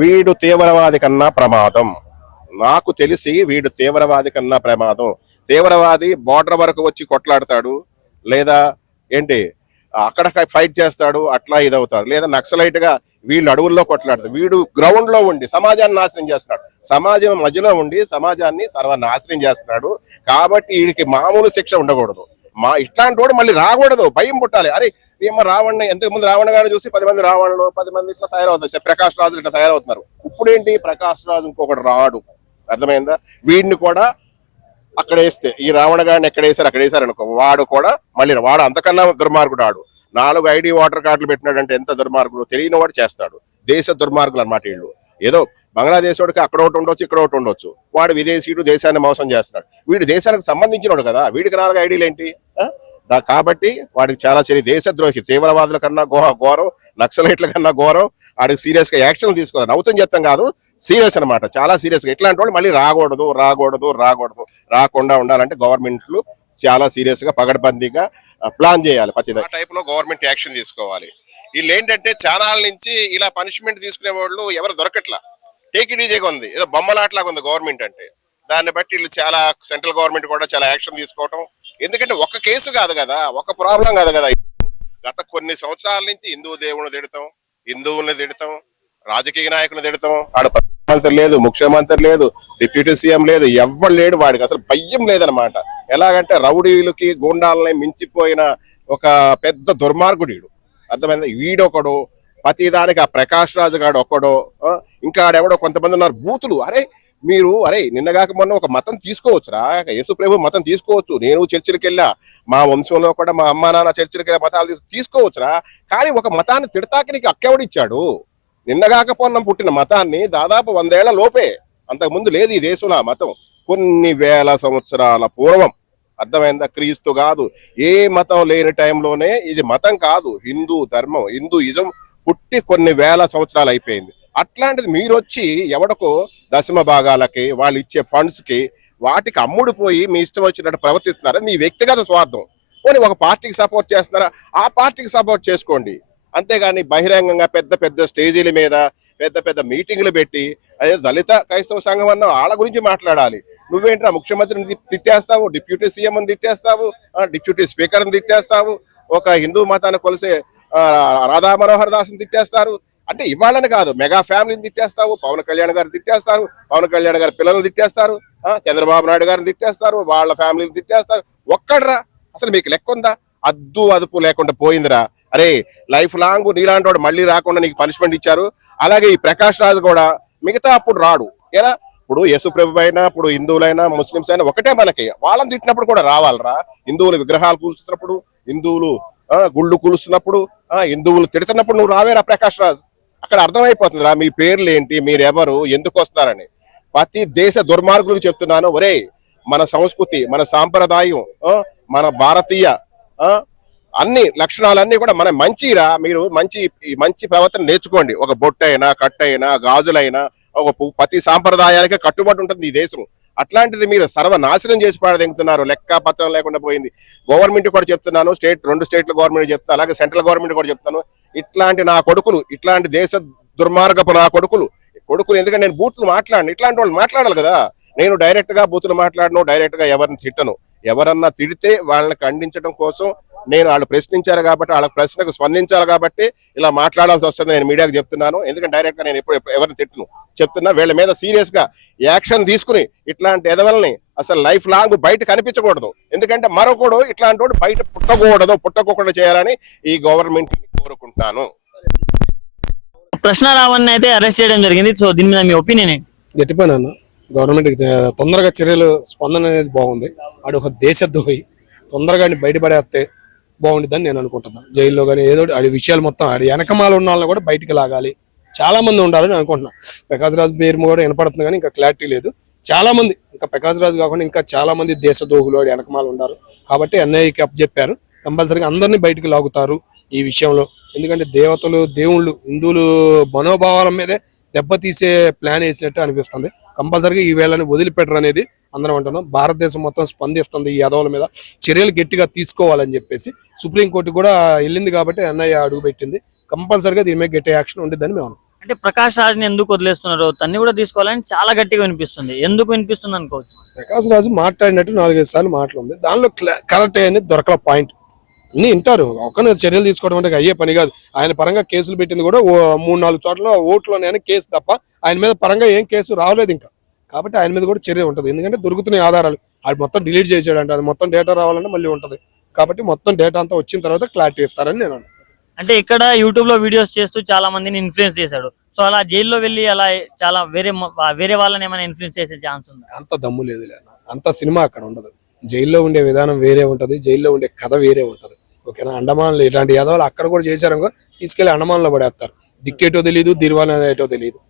వీడు తీవ్రవాది కన్నా ప్రమాదం. నాకు తెలిసి వీడు తీవ్రవాది కన్నా ప్రమాదం. తీవ్రవాది బోర్డర్ వరకు వచ్చి కొట్లాడతాడు, లేదా ఏంటి అక్కడ ఫైట్ చేస్తాడు, అట్లా ఇదవుతారు. లేదా నక్సలైట్ గా వీళ్ళు అడవుల్లో కొట్లాడతారు. వీడు గ్రౌండ్ లో ఉండి సమాజాన్ని నాశనం చేస్తున్నాడు. సమాజం మధ్యలో ఉండి సమాజాన్ని సర్వనాశనం చేస్తున్నాడు. కాబట్టి వీడికి మామూలు శిక్ష ఉండకూడదు. ఇట్లాంటి వాడు మళ్ళీ రాకూడదు. భయం పుట్టాలి. అరే ఏమో రావణ, ఎంతకు ముందు రావణ గారిని చూసి 10 మంది రావణలు 10 మంది ఇట్లా తయారవుతారు. ప్రకాష్ రాజులు ఇట్లా తయారవుతున్నారు. ఇప్పుడేంటి, ప్రకాష్ రాజు ఇంకొకటి రాడు. అర్థమైందా? వీడిని కూడా అక్కడ వేస్తే, ఈ రావణ గారిని ఎక్కడ వేసారు అక్కడ వేసారు అనుకో, వాడు కూడా మళ్ళీ వాడు అంతకన్నా దుర్మార్గుడు. ఆడు 4 ID ఓటర్ కార్డులు పెట్టినాడంటే ఎంత దుర్మార్గుడు తెలియని వాడు చేస్తాడు. దేశ దుర్మార్గులు అన్నమాట వీళ్ళు. ఏదో బంగ్లాదేశ్ వాడికి అక్కడ ఒకటి ఉండొచ్చు, ఇక్కడ ఒకటి ఉండొచ్చు. వాడు విదేశీయుడు, దేశాన్ని మోసం చేస్తున్నాడు. వీడు దేశానికి సంబంధించినోడు కదా, వీడికి 4 ఐడీలు ఏంటి? కాబట్టి వాడికి చాలా దేశద్రోహి. తీవ్రవాదుల కన్నా ఘోరం, నక్సలైట్ల కన్నా ఘోరం. వాడికి సీరియస్ గా యాక్షన్ తీసుకోవాలి. నవ్వుతం చెప్తాం కాదు, సీరియస్ అనమాట, చాలా సీరియస్ గా. ఇట్లాంటి వాళ్ళు మళ్ళీ రాకూడదు. రాకుండా ఉండాలంటే గవర్నమెంట్లు చాలా సీరియస్ గా పగడబందీగా ప్లాన్ చేయాలి. ప్రతి టైప్ లో గవర్నమెంట్ యాక్షన్ తీసుకోవాలి. వీళ్ళు ఏంటంటే చానాల నుంచి ఇలా పనిష్మెంట్ తీసుకునే వాళ్ళు ఎవరు దొరకట్లా. టేక్ ఇట్ ఈజీగా ఉంది, ఏదో బొమ్మలాట్లాగా ఉంది గవర్నమెంట్ అంటే. దాన్ని బట్టి వీళ్ళు చాలా, సెంట్రల్ గవర్నమెంట్ కూడా చాలా యాక్షన్ తీసుకోవటం. ఎందుకంటే ఒక కేసు కాదు కదా, ఒక ప్రాబ్లం కాదు కదా. గత కొన్ని సంవత్సరాల నుంచి హిందూ దేవుని తిడతాం, హిందువుల్ని తిడతాం, రాజకీయ నాయకులను తిడతాం. ఆడ ప్రధానమంత్రి లేదు, ముఖ్యమంత్రి లేదు, డిప్యూటీ సీఎం లేదు, ఎవ్వరు లేడు. వాడికి అసలు భయం లేదనమాట. ఎలాగంటే రౌడీలకి గూండాలని మించిపోయిన ఒక పెద్ద దుర్మార్గుడు వీడు. అర్థమైంది? వీడొకడు, ప్రతిదానికి ఆ ప్రకాష్ రాజు గాడు ఒకడో, ఇంకా ఆడెవడో కొంతమంది ఉన్నారు బూతులు. అరే నిన్నగాక మొన్న ఒక మతం తీసుకోవచ్చురా, యేసు ప్రభు మతం తీసుకోవచ్చు. నేను చర్చిలకు వెళ్ళా, మా వంశంలో కూడా మా అమ్మా నాన్న చర్చిలకు వెళ్ళా, మతాలు తీసుకోవచ్చురా. కానీ ఒక మతాన్ని తిడతాకి నీకు అక్కెవడిచ్చాడు? నిన్నగాక పొన్నం పుట్టిన మతాన్ని దాదాపు 100 ఏళ్ల లోపే, అంతకుముందు లేదు ఈ దేశంలో ఆ మతం. కొన్ని వేల సంవత్సరాల పూర్వం. అర్థమైందా? క్రీస్తు కాదు, ఏ మతం లేని టైంలోనే ఇది మతం కాదు, హిందూ ధర్మం, హిందూయిజం పుట్టి కొన్ని వేల సంవత్సరాలు అయిపోయింది. అట్లాంటిది మీరు వచ్చి ఎవడకో దశమ భాగాలకి, వాళ్ళు ఇచ్చే ఫండ్స్ కి, వాటికి అమ్ముడు పోయి మీ ఇష్టం వచ్చినట్టు ప్రవర్తిస్తున్నారా? మీ వ్యక్తిగత స్వార్థం. పోనీ ఒక పార్టీకి సపోర్ట్ చేస్తున్నారా, ఆ పార్టీకి సపోర్ట్ చేసుకోండి. అంతేగాని బహిరంగంగా పెద్ద పెద్ద స్టేజీల మీద పెద్ద పెద్ద మీటింగ్లు పెట్టి, అదే దళిత క్రైస్తవ సంఘం అన్న వాళ్ళ గురించి మాట్లాడాలి. నువ్వేంట్రా ముఖ్యమంత్రిని తిట్టేస్తావు, డిప్యూటీ సీఎం తిట్టేస్తావు, డిప్యూటీ స్పీకర్ని తిట్టేస్తావు, ఒక హిందూ మతాన్ని కొలిసే రాధా మనోహర్ దాస్ని తిట్టేస్తారు. అంటే ఇవాళని కాదు, మెగా ఫ్యామిలీని తిట్టేస్తావు, పవన్ కళ్యాణ్ గారిని తిట్టేస్తారు, పవన్ కళ్యాణ్ గారి పిల్లల్ని తిట్టేస్తారు, చంద్రబాబు నాయుడు గారిని తిట్టేస్తారు, వాళ్ళ ఫ్యామిలీని తిట్టేస్తారు. ఒక్కడ్రా, అసలు మీకు లెక్క ఉందా? అదుపు లేకుండా పోయిందిరా. అరే లైఫ్ లాంగ్ నీలాంటి వాడు మళ్ళీ రాకుండా నీకు పనిష్మెంట్ ఇచ్చారు. అలాగే ఈ ప్రకాష్ రాజు కూడా మిగతా అప్పుడు రాడు. ఎలా ఇప్పుడు యేసు ప్రభు అయినా, ఇప్పుడు హిందువులైనా ముస్లింస్ అయినా ఒకటే మనకి. వాళ్ళని తిట్టినప్పుడు కూడా రావాలరా. హిందువులు విగ్రహాలు కూల్చుతున్నప్పుడు, హిందువులు గుళ్ళు కూలుస్తున్నప్పుడు, హిందువులు తిడుతున్నప్పుడు నువ్వు రావేరా ప్రకాష్ రాజు? అక్కడ అర్థమైపోతుందిరా మీ పేర్లు ఏంటి, మీరెవరు, ఎందుకు వస్తారని. ప్రతి దేశ దుర్మార్గులకు చెప్తున్నాను, ఒరే మన సంస్కృతి, మన సాంప్రదాయం, మన భారతీయ అన్ని లక్షణాలన్నీ కూడా మన మంచిరా. మీరు మంచి ప్రవర్తన నేర్చుకోండి. ఒక బొట్టైనా, కట్టైనా, గాజులైనా, ఒక ప్రతి సాంప్రదాయానికి కట్టుబడి ఉంటుంది ఈ దేశం. అట్లాంటిది మీరు సర్వనాశనం చేసి పాడదెంగుతున్నారు. లెక్క పత్రం లేకుండా పోయింది. గవర్నమెంట్ కూడా చెప్తున్నాను, 2 స్టేట్ల గవర్నమెంట్ చెప్తాను, అలాగే సెంట్రల్ గవర్నమెంట్ కూడా చెప్తాను. ఇట్లాంటి నా కొడుకులు, ఇట్లాంటి దేశ దుర్మార్గపు నా కొడుకులు, ఎందుకంటే నేను బూతులు మాట్లాడను, ఇట్లాంటి వాళ్ళు మాట్లాడాలి కదా. నేను డైరెక్ట్ గా బూతులు మాట్లాడను, డైరెక్ట్ గా ఎవరిని తిట్టను. ఎవరన్నా తిడితే వాళ్ళని ఖండించడం కోసం నేను, వాళ్ళు ప్రశ్నించారు కాబట్టి, వాళ్ళ ప్రశ్నకు స్పందించాలి కాబట్టి ఇలా మాట్లాడాల్సి వస్తుంది. నేను మీడియాకు చెప్తున్నాను, ఎందుకంటే డైరెక్ట్ గా నేను ఎప్పుడు ఎవరిని తిట్టను. చెప్తున్నా, వీళ్ళ మీద సీరియస్ గా యాక్షన్ తీసుకుని ఇట్లాంటి ఎదవల్ని అసలు లైఫ్ లాంగ్ బయట కనిపించకూడదు. ఎందుకంటే మరొకడు ఇట్లాంటి వాడు బయట పుట్టకూడదు చేయాలని ఈ గవర్నమెంట్ కోరుకుంటున్నాను. ప్రశ్న రావణ్ అయితే అరెస్ట్ చేయడం జరిగింది. సో దీని మీద మీ ఒపీనియన్ ఏంటి? గట్టిపోయినా గవర్నమెంట్ తొందరగా చర్యలు, స్పందన అనేది బాగుంది. ఆడు ఒక దేశద్రోహి, తొందరగా బయటపడేస్తే బాగుంటుందని నేను అనుకుంటున్నాను. జైల్లో కానీ ఏదో ఆడి విషయాలు మొత్తం, ఆడి వెనకమాల ఉన్న వాళ్ళని కూడా బయటికి లాగాలి. చాలా మంది ఉండాలని అనుకుంటున్నా. ప్రకాష్ రాజు పేరు కూడా వినపడుతుంది కానీ ఇంకా క్లారిటీ లేదు. చాలా మంది, ఇంకా ప్రకాష్ రాజు కాకుండా ఇంకా చాలా మంది దేశద్రోహులు ఆడి వెనకమాల ఉన్నారు. కాబట్టి ఎన్ఐఏకి అప్పచెప్పారు. కంపల్సరీగా అందరినీ బయటికి లాగుతారు ఈ విషయంలో. ఎందుకంటే దేవతలు, దేవుళ్ళు, హిందువులు మనోభావాల మీదే దెబ్బతీసే ప్లాన్ వేసినట్టు అనిపిస్తుంది. కంపల్సరీగా ఈ వేళని వదిలిపెట్టరు అనేది అందరం అంటున్నాం. భారతదేశం మొత్తం స్పందిస్తుంది ఈ యాదవుల మీద, చర్యలు గట్టిగా తీసుకోవాలని చెప్పేసి. సుప్రీంకోర్టు కూడా వెళ్ళింది కాబట్టి ఎన్ఐఏ అడుగు పెట్టింది. కంపల్సరీగా దీని మీద గట్టి యాక్షన్ ఉండిద్దని మేము అంటే ప్రకాష్ రాజ్ ని ఎందుకు వదిలేస్తున్నారు, తన్ని కూడా తీసుకోవాలని చాలా గట్టిగా వినిపిస్తుంది. ఎందుకు వినిపిస్తుంది అనుకోవచ్చు? ప్రకాష్ రాజు మాట్లాడినట్టు 4-5 సార్లు మాటలు ఉంది, దానిలో కరెక్ట్ అనేది దొరకల పాయింట్. అన్ని వింటారు, ఒక చర్యలు తీసుకోవడం అంటే అయ్యే పని కాదు. ఆయన పరంగా కేసులు పెట్టింది కూడా 3-4 చోట్ల ఓట్లోనే కేసు తప్ప ఆయన మీద పరంగా ఏం కేసు రావలేదు ఇంకా. కాబట్టి ఆయన మీద కూడా చర్య ఉంటుంది, ఎందుకంటే దొరుకుతున్న ఆధారాలు. అది మొత్తం డిలీట్ చేసాడంటే అది మొత్తం డేటా రావాలంటే మళ్ళీ ఉంటుంది. కాబట్టి మొత్తం డేటా అంతా వచ్చిన తర్వాత క్లారిటీ ఇస్తారని నేను అనుకుంటున్నాను. అంటే ఇక్కడ యూట్యూబ్ లో వీడియోస్ చేస్తూ చాలా మందిని ఇన్ఫ్లుయెన్స్ చేశాడు. సో అలా జైల్లో వెళ్ళి అలా చాలా వేరే వాళ్ళని ఏమైనా ఇన్ఫ్లుయెన్స్ చేసే ఛాన్స్ ఉంది? అంత దమ్ము లేదు, అంత సినిమా అక్కడ ఉండదు. జైల్లో ఉండే విధానం వేరే ఉంటది, జైల్లో ఉండే కథ వేరే ఉంటది. ఓకేనా, అండమాన్లో ఇలాంటి యాదవాళ్ళు అక్కడ కూడా చేశారనుకో తీసుకెళ్లి అండమాన్లో పడేస్తారు. దిక్కేటో తెలియదు, దిర్వానా ఏటో తెలియదు.